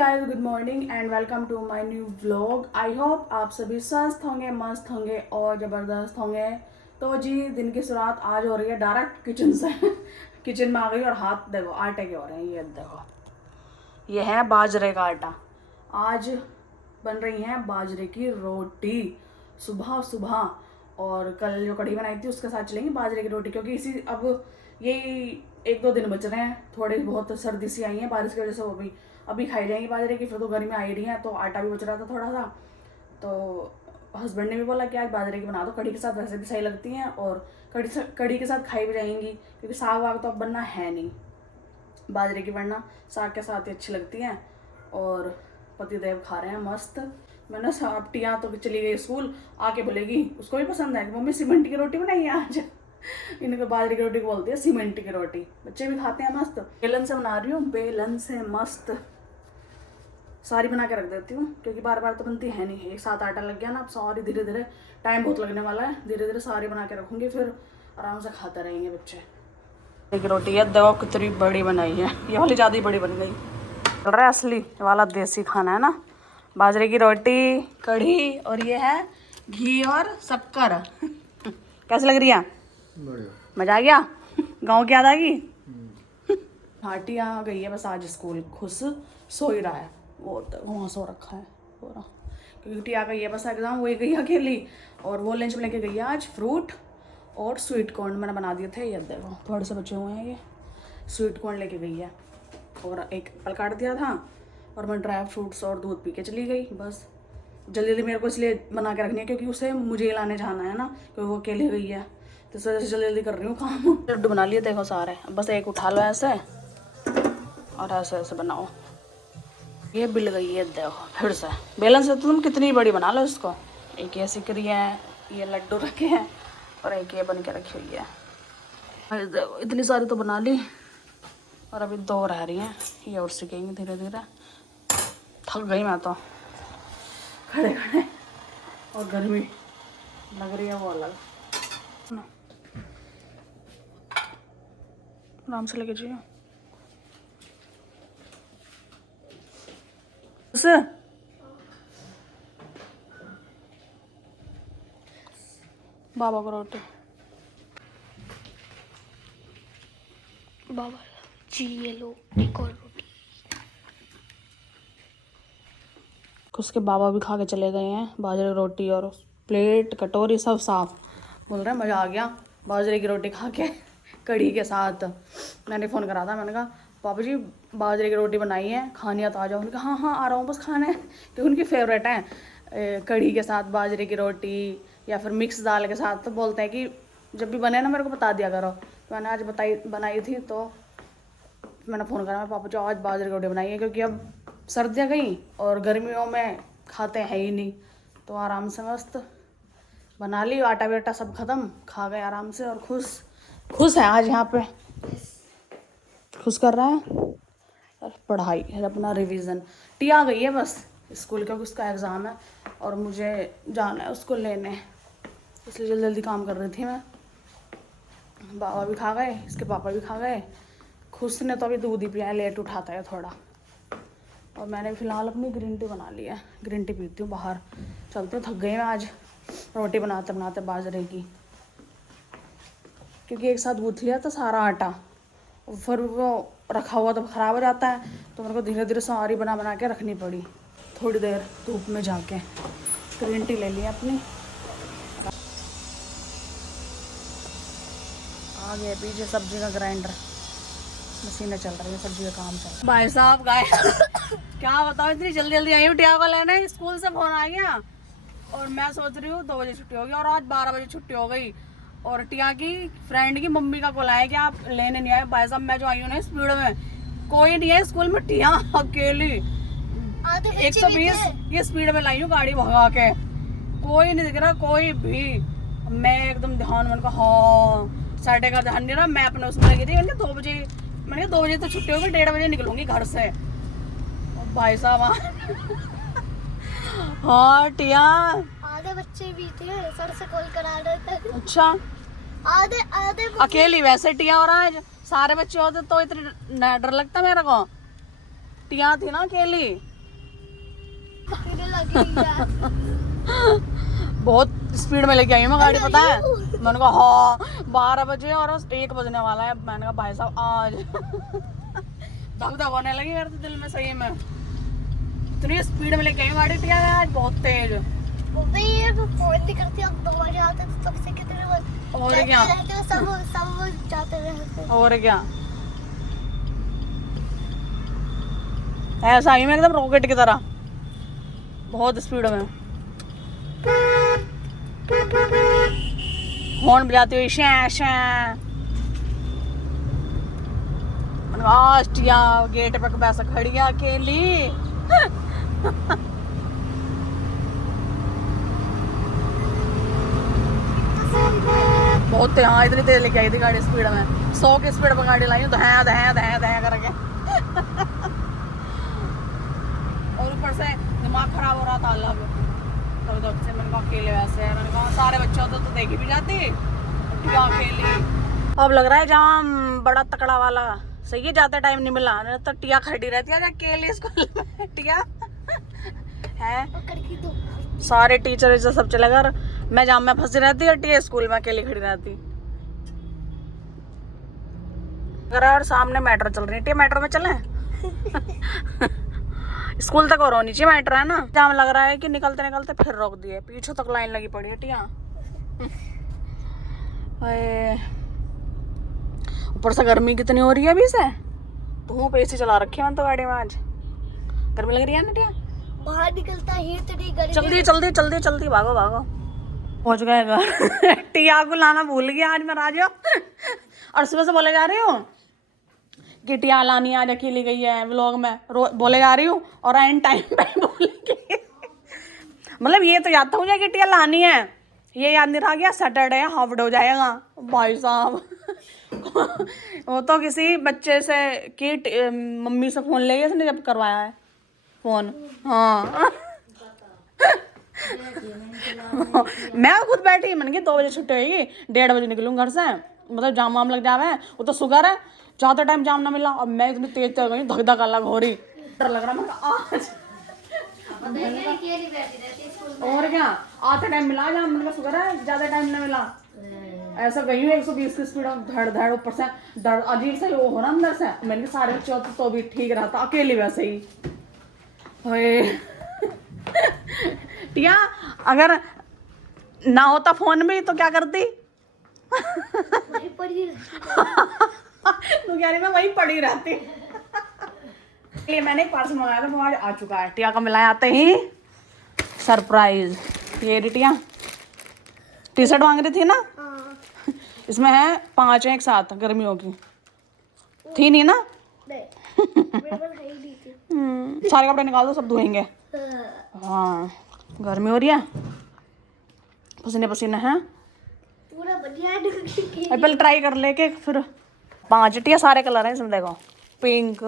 Guys, good morning and welcome to my new vlog. I hope आप सभी स्वस्थ होंगे, मस्त होंगे और ज़बरदस्त होंगे। तो जी, दिन की शुरुआत आज हो रही है डायरेक्ट किचन से। किचन में आ गई और हाथ देखो आटे के हो रहे हैं। ये देखो, ये है बाजरे का आटा। आज बन रही है बाजरे की रोटी सुबह सुबह। और कल जो कढ़ी बनाई थी उसके साथ चलेंगी बाजरे की रोटी, क्योंकि इसी अब यही 1-2 दिन बच रहे हैं। थोड़ी बहुत सर्दी सी आई है बारिश की वजह से, वो भी अभी खाई जाएंगी बाजरे की। फिर तो गर्मी आ ही रही है, तो आटा भी बच रहा था थोड़ा सा। तो हस्बैंड ने भी बोला कि आज बाजरे की बना दो, कढ़ी के साथ वैसे भी सही लगती हैं और कढ़ी के साथ खाई भी जाएंगी, क्योंकि साग वाग तो अब बनना है नहीं। बाजरे की वरना साग के साथ ही अच्छी लगती हैं। और पतिदेव खा रहे हैं मस्त। मैंने सब टिया तो चली गई स्कूल, आके बोलेगी, उसको भी पसंद है कि मम्मी सीमेंट की रोटी बनाई है आज। इनको बाजरे की रोटी बोलती है सीमेंट की रोटी। बच्चे भी खाते हैं मस्त। बेलन से बना रही हूँ, बेलन से मस्त सारी बना के रख देती हूँ, क्योंकि बार बार तो बनती है नहीं। एक साथ आटा लग गया ना, अब सारी धीरे धीरे टाइम बहुत लगने वाला है। धीरे धीरे सारी बना के रखूँगी, फिर आराम से खाते रहेंगे बच्चे। एक रोटी है, देखो कितनी बड़ी बनाई है। ये वाली ज़्यादा ही बड़ी बन गई। चल रहा है असली वाला देसी खाना है ना, बाजरे की रोटी, कढ़ी, और ये है घी और शक्कर। कैसे लग रही है? मजा आ गया? गाँव की याद आ गई? हाटी आ गई है बस आज स्कूल। खुश सो ही रहा है, वो वहाँ सो रखा है पूरा, क्योंकि टिया का ये बस एग्जाम, वही गई अकेली। और वो लंच में लेके गई है आज फ्रूट और स्वीट कॉर्न मैंने बना दिए थे। ये देखो थोड़े से बचे हुए हैं, ये स्वीट कॉर्न लेके गई है। और एक एप्पल काट दिया था, और मैं ड्राई फ्रूट्स और दूध पी के चली गई। बस जल्दी जल्दी मेरे को इसलिए बना के रखनी है, क्योंकि उसे मुझे लाने जाना है ना, क्योंकि वो अकेले गई है। तो इस वजह से जल्दी जल्दी कर रही हूँ काम। लड्डू बना लिए देखो सारे, बस एक उठा लो ऐसे और ऐसे ऐसे बनाओ। ये बिल गई है देखो फिर से। बेलन से तो तुम कितनी बड़ी बना लो इसको। एक ये सिकरी है, ये लड्डू रखे हैं, और एक ये बन के रखी हुई है। देखो इतनी सारी तो बना ली, और अभी 2 रह रही हैं। ये और सीखेंगी धीरे धीरे। थक गई मैं तो खड़े खड़े, और गर्मी लग रही है वो अलग। आराम से लेके जाइए। बाबा को रोटी। बाबा जी ये लो एक और रोटी। उसके बाबा भी खा के चले गए हैं बाजरे की रोटी, और प्लेट कटोरी सब साफ। बोल रहे हैं मज़ा आ गया बाजरे की रोटी खा के कढ़ी के साथ। मैंने फ़ोन करा था, मैंने कहा पापा जी बाजरे की रोटी बनाई है, खानी है तो आ जाओ। उन्होंने कहा हाँ हाँ आ रहा हूँ, बस खाना है। क्योंकि उनकी फेवरेट है कढ़ी के साथ बाजरे की रोटी, या फिर मिक्स दाल के साथ। तो बोलते हैं कि जब भी बने ना मेरे को बता दिया करो। तो मैंने आज बनाई थी, तो मैंने फ़ोन करा पापा जी आज बाजरे की रोटी बनाई है, क्योंकि अब सर्दियाँ गई और गर्मियों में खाते हैं ही नहीं। तो आराम से मस्त बना ली, आटा बेटा सब ख़त्म, खा गए आराम से। और खुश है आज यहाँ पे, खुश कर रहा है। और पढ़ाई है अपना रिवीजन। टिया आ गई है बस स्कूल, क्योंकि उसका एग्ज़ाम है और मुझे जाना है उसको लेने, इसलिए जल्दी जल्दी काम कर रही थी मैं। बाबा भी खा गए, इसके पापा भी खा गए। खुश ने तो अभी दूध ही पिया है, लेट उठाता है थोड़ा। और मैंने फ़िलहाल अपनी ग्रीन टी बना ली है, ग्रीन टी पीती हूँ। बाहर चलते हैं, थक गई मैं आज रोटी बनाते बनाते बाजरे की, क्योंकि एक साथ गूँथ लिया था सारा आटा, फिर वो रखा हुआ तो ख़राब हो जाता है। तो मेरे को धीरे धीरे सारी बना बना के रखनी पड़ी। थोड़ी देर धूप में जाके ग्रीन टी ले ली अपनी। आ गया पीछे सब्जी का ग्राइंडर, मशीनें चल रही है, सब्जी का काम चल रहा है। भाई साहब गाय क्या बताओ, इतनी जल्दी जल्दी आई हूँ टिया को लेने। स्कूल से फोन आ गया और मैं सोच रही हूँ 2 बजे छुट्टी होगी, और आज 12 बजे छुट्टी हो गई। और टिया की फ्रेंड की मम्मी का कॉल आया कि आप लेने नहीं आए। भाई साहब मैं जो आई हूँ ना स्पीड में, कोई नहीं है स्कूल में, टिया अकेली 120 ये स्पीड में लाई हूँ गाड़ी भगा के, कोई नहीं दिख रहा कोई भी। मैं एकदम ध्यान, मैंने कहा हाँ साढ़े का ध्यान नहीं रहा, मैं अपने उसमें लगी थी। मैंने 2 बजे, मैंने कहा 2 बजे तो छुट्टी होगी, 1:30 बजे निकलूंगी घर से। और भाई साहब हाँ टिया आधे बच्चे भी थे, सर से कॉल करा रहे थे। अच्छा आधे अकेली वैसे टिया, और आज सारे बच्चे होते तो इतने डर लगता मेरे को। टिया थी ना अकेली, बहुत स्पीड में लेके आई हूँ मैं गाड़ी, पता है। मैंने कहा हाँ 12 बजे और 1 बजने वाला है। मैंने कहा भाई साहब आज धक धक होने लगी मेरे तो दिल में, सही में इतनी स्पीड में लेके आई हूँ गाड़ी टिया आज, बहुत तेज। फोन नहीं करती, अब 2 बजे आते तो तब से कितने और क्या, सब जाते रहते। और क्या, ऐसा ही मैं एकदम रॉकेट की तरह, बहुत स्पीड में हॉर्न बजाती हुई शै शै। टिया गेट पे पैसा खड़ी है अकेली। बहुत हाँ इतनी तेज लेके आई थी गाड़ी स्पीड में, 100 की स्पीड पर गाड़ी लाई हूँ, धैं धैं धैं धैं करके। और ऊपर से दिमाग खराब हो रहा था अलग तब से। मैंने कहा अकेले वैसे है, मैंने कहा सारे बच्चे होते तो देखी भी जाती, टिया अकेली। अब लग रहा है जाम बड़ा तकड़ा वाला, सही है जाते टाइम नहीं मिला, नहीं तो टिया खड़ी रहती है अकेले स्कूल में। टिया है सारे टीचर सब चले गए, मैं जाम में फंसी रहती और टिया स्कूल में अकेली खड़ी रहती। और सामने मेट्रो चल रही है, टिया मेट्रो में चले। स्कूल तक और होनी चाहिए मेट्रो, है ना। जाम लग रहा है कि निकलते निकलते फिर रोक दिए, पीछे तक लाइन लगी पड़ी है टिया। ऊपर से गर्मी कितनी हो रही है अभी से, धूप एसी चला रखी है मैंने तो गाड़ी में, आज गर्मी लग रही है ना टिया। बाहर निकलता ही इतनी गर्मी। जल्दी जल्दी जल्दी जल्दी भागो भागो, पहुंच गए घर। टिया को लाना भूल गया आज मैं राजा। और सुबह से बोले जा रही हूँ कि टिया लानी आज अकेली गई है व्लॉग में, बोले जा रही हूँ और एंड टाइम पे भूल गई। मतलब ये तो याद था मुझे कि टिया लानी है, ये याद नहीं रहा गया सैटरडे है हाफ डे हो जाएगा भाई साहब। वो तो किसी बच्चे से कि मम्मी से फोन ले गया उसने जब करवाया है फोन। हाँ मैं खुद बैठी, मैंने कहा 2 बजे छुट्टी होगी, 1:30 बजे निकलूँ घर से, मतलब जाम वाम लग जावे। वो तो शुगर है, ज़्यादा टाइम जाम ना मिला, और मैं इतनी तेज चल गई, धक धक अलग हो रही, डर लग रहा। मैं आज और क्या आते टाइम मिला जाम, मैंने कहा शुगर है ज़्यादा टाइम ना मिला। ऐसा गई हूँ 120 की स्पीड, धड़ धड़ ऊपर से डर अजीब से वो हो रहा अंदर से। मैंने कहा सारे बच्चे होते तो भी ठीक रहता, अकेली वैसे ही। टिया अगर ना होता फोन में तो क्या करती? तो कह रही मैं वहीं पड़ी रहती। ये मैंने एक पार्सल मंगाया था, वो आज आ चुका है। टिया का मिला आते ही सरप्राइज। ये टिया टी शर्ट मांग रही थी ना, इसमें है 5 एक साथ गर्मियों की, थी नहीं ना। सारे कपड़े निकाल दो, सब धोएंगे। हाँ गर्मी हो रही है, पसीने पसीने हैं पूरा बढ़िया है। पहले ट्राई कर ले के फिर 5 टिया सारे कलर हैं इसमें, देखो पिंक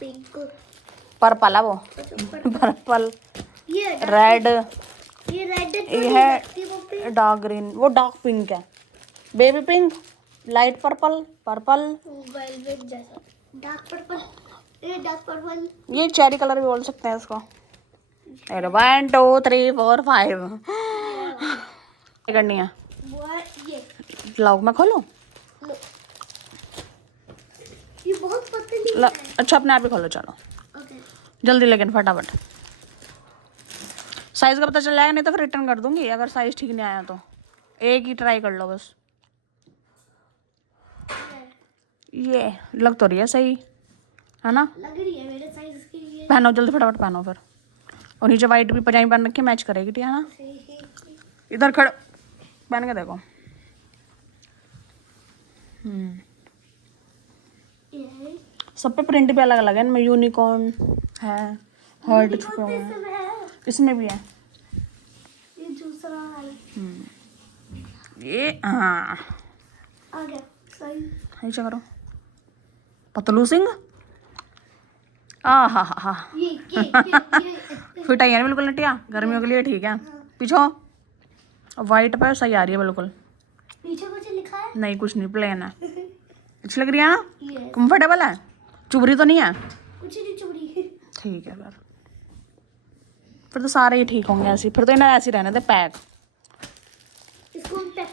पिंक पर्पल है, वो पर्पल ये रेड, ये रेड ये है डार्क ग्रीन, वो डार्क पिंक है, baby pink, light purple, purple velvet जैसा डार्क पर्पल, ये डार्क पर्पल, ये चेरी कलर भी बोल सकते हैं इसको। 1 2 3 4 5 क्या करनी है? ये लाओ मैं खोलूं? ये बहुत पतली है। अच्छा अपने आप ही खोलो, चलो ओके जल्दी, लेकिन फटाफट। साइज का पता चल जाएगा, नहीं तो फिर रिटर्न कर दूंगी अगर साइज ठीक नहीं आया तो। एक ही ट्राई कर लो बस। ये लग तो रही है सही, है ना? लग रही है मेरे साइज के लिए। पहनो जल्दी फटाफट पहनो फिर। और नीचे वाइट भी पजामी पहन रखी, मैच करेगी, ठीक है ना? इधर खड़ पहन के देखो। सब पे प्रिंट भी अलग अलग है, इनमें यूनिकॉर्न है, हार्ट छुपा हुआ है, इसमें भी है। ये दूसरा है। ये हाँ आ गया सही। नीचे करो, पतलू सिंह। आ हा हा हा फिट आई है ना बिल्कुल नटिया, गर्मियों के लिए ठीक है। पीछो वाइट पर सही आ रही है बिल्कुल। पीछे कुछ लिखा है? नहीं कुछ नहीं, प्लेन है। अच्छी लग रही है ना? Yes. कंफर्टेबल है, चुभरी तो नहीं है? कुछ नहीं चुभरी। ठीक है फिर। फिर तो सारे ही ठीक होंगे ऐसे, फिर तो इन्हें ऐसे ही रहने दे पैक। इसको हम पैक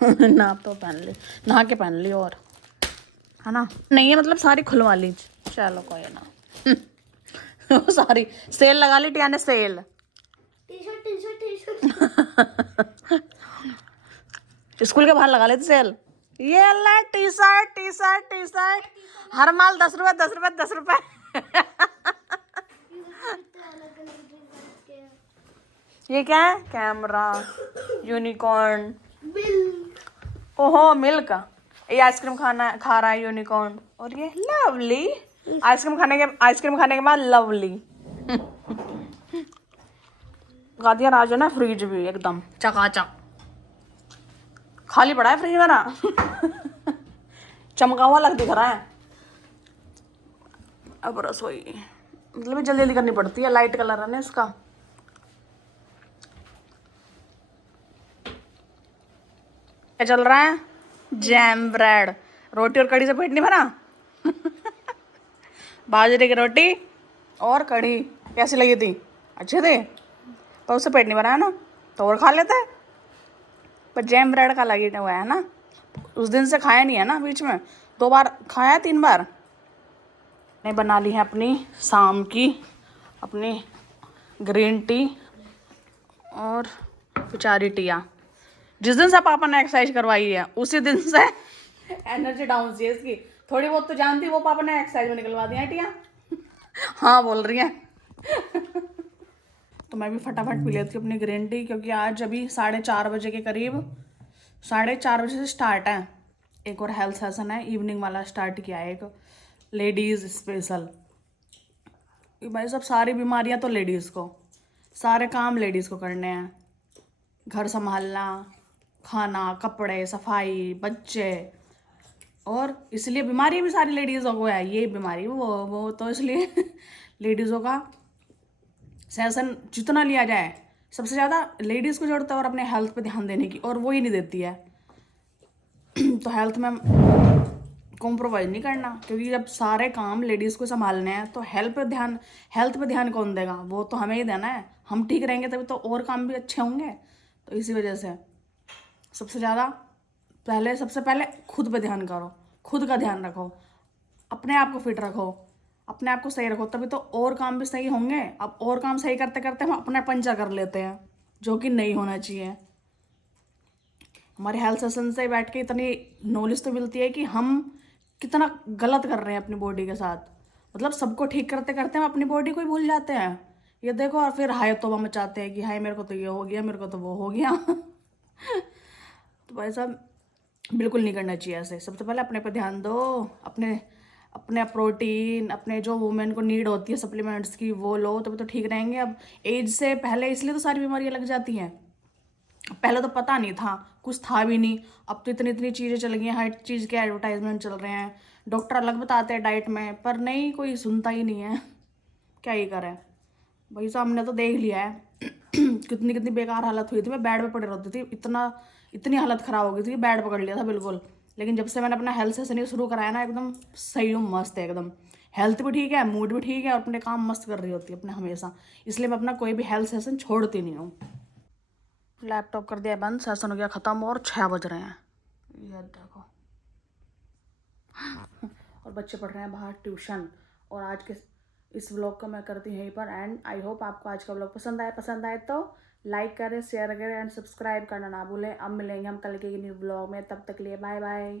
कर ना तो पहन ली, नहा के पहन ली और, है ना? नहीं है मतलब सारी खुलवा ली। चलो कोई ना। वो सारी सेल लगा ली टिया ने, सेल। टी-शर्ट स्कूल के बाहर लगा लेते सेल। ये ले T shirt T shirt T shirt, हर माल 10 रुपए 10 रुपए 10 रुपए। ये क्या है? Camera, unicorn. ओहो मिल्क, ये आइसक्रीम खा रहा है यूनिकॉर्न। और ये लवली, आइसक्रीम खाने के बाद लवली। गा दिया राजू ने फ्रिज भी एकदम चकाचक, खाली पड़ा है फ्रिज मेरा। चमका हुआ लग दिख रहा है। अब रसोई मतलब जल्दी जल्दी करनी पड़ती है, लाइट कलर है ना इसका। क्या चल रहा है? जैम ब्रेड, रोटी और कढ़ी से पेट नहीं भरा। बाजरे की रोटी और कढ़ी कैसी लगी थी? अच्छी थी, पर उससे पेट नहीं भरा है ना, तो और खा लेते हैं। पर जैम ब्रेड का लगी हुआ है ना, उस दिन से खाया नहीं है ना, बीच में 2 बार खाया, 3 बार। ने बना ली है अपनी शाम की अपनी ग्रीन टी और बेचारी टिया। जिस दिन से पापा ने एक्सरसाइज करवाई है उसी दिन से एनर्जी डाउन सी है इसकी। थोड़ी बहुत तो जानती, वो पापा ने एक्सरसाइज में निकलवा दिया है टिया। हाँ बोल रही है। तो मैं भी फटाफट पी लेती हूँ अपनी ग्रीन टी, क्योंकि आज अभी 4:30 बजे के करीब, 4:30 बजे से स्टार्ट है एक और हेल्थ सेशन है, इवनिंग वाला स्टार्ट किया है, एक लेडीज़ स्पेशल। भाई सब सारी बीमारियां तो लेडीज़ को, सारे काम लेडीज़ को करने हैं, घर संभालना, खाना, कपड़े, सफाई, बच्चे, और इसलिए बीमारी भी सारी लेडीज़ों को है। ये बीमारी वो तो इसलिए लेडीज़ों का सेशन जितना लिया जाए, सबसे ज़्यादा लेडीज़ को जरूरत है और अपने हेल्थ पे ध्यान देने की, और वो ही नहीं देती है। तो हेल्थ में कॉम्प्रोमाइज़ नहीं करना, क्योंकि जब सारे काम लेडीज़ को संभालने हैं तो हेल्थ पे ध्यान कौन देगा? वो तो हमें ही देना है। हम ठीक रहेंगे तभी तो और काम भी अच्छे होंगे। तो इसी वजह से सबसे पहले खुद पे ध्यान करो, खुद का ध्यान रखो, अपने आप को फिट रखो, अपने आप को सही रखो, तभी तो और काम भी सही होंगे। अब और काम सही करते करते हम अपना पंचा कर लेते हैं, जो कि नहीं होना चाहिए। हमारे हेल्थ सेशन से बैठ के इतनी नॉलेज तो मिलती है कि हम कितना गलत कर रहे हैं अपनी बॉडी के साथ। मतलब सबको ठीक करते करते हम अपनी बॉडी को ही भूल जाते हैं। ये देखो, और फिर हाय तौबा मचाते हैं कि हाय मेरे को तो ये हो गया, मेरे को तो वो हो गया। तो भाई साहब बिल्कुल नहीं करना चाहिए ऐसे। सबसे पहले अपने पर ध्यान दो, अपने अपने प्रोटीन, अपने जो वुमेन को नीड होती है सप्लीमेंट्स की, वो लो, तभी तो ठीक रहेंगे। अब एज से पहले इसलिए तो सारी बीमारियां लग जाती हैं। पहले तो पता नहीं था, कुछ था भी नहीं। अब तो इतनी इतनी चीज़ें चल गई हैं, हर चीज़ के एडवर्टाइजमेंट चल रहे हैं, डॉक्टर अलग बताते हैं डाइट में, पर नहीं, कोई सुनता ही नहीं है। क्या ही करें भाई साहब, हमने तो देख लिया है। कितनी कितनी बेकार हालत हुई थी, मैं बेड पे पड़े रहती थी, इतनी हालत ख़राब हो गई थी कि बेड पकड़ लिया था बिल्कुल। लेकिन जब से मैंने अपना हेल्थ सेशन ही शुरू कराया ना, एकदम सही हूँ, मस्त है एकदम। हेल्थ भी ठीक है, मूड भी ठीक है, और अपने काम मस्त कर रही होती है अपने हमेशा। इसलिए मैं अपना कोई भी हेल्थ सेशन छोड़ती नहीं हूँ। लैपटॉप कर दिया बंद, सेशन हो गया ख़त्म, और 6 बज रहे हैं, ये देखो। और बच्चे पढ़ रहे हैं बाहर ट्यूशन। और आज के इस व्लॉग को मैं करती हूँ यहीं पर एंड। आई होप आपको आज का व्लॉग पसंद आए तो लाइक करें, शेयर करें एंड सब्सक्राइब करना ना भूलें। अब मिलेंगे हम कल के न्यू व्लॉग में, तब तक के लिए बाय बाय।